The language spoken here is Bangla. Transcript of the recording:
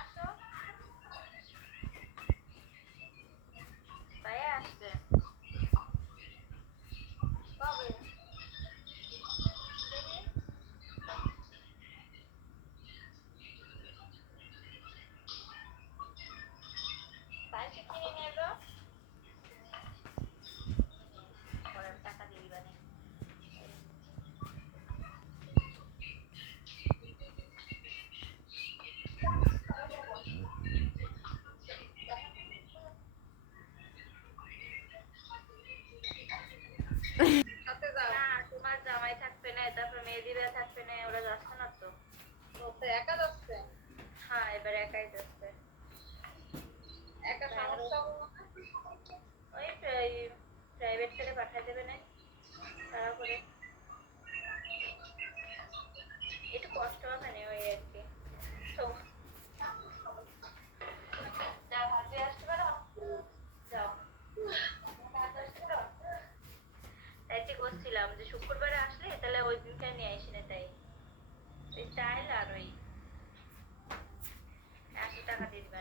আসো, ভাইয়া আসবে কবে? দেখি ভাইকে কিনে নিয়ে এলো, পরে আমি টাকা দিয়ে দিবা নে। না তোমার জামাই থাকবে না, তারপর মেহেদিরা থাকবে না, ওরা যাচ্ছে না তো। ও তো একা যাচ্ছে? হ্যাঁ এবার একাই যাচ্ছে। একা সমস্যা হলো না? ওই প্রাইভেট থেকে পাঠিয়ে দেবে না তারা করে, একটু কষ্ট হবে না ওই আর কি। তো যা ভাত দিয়ে আসতে পারো, যাও ভাত আসতে পারো। তাইতে করছিলাম যে শুক্রবারে আসলে তাহলে ওই দিনটা নিয়ে আসি না, তাই ওই চাইল আর ওই 80 টাকা দিয়ে দিবা।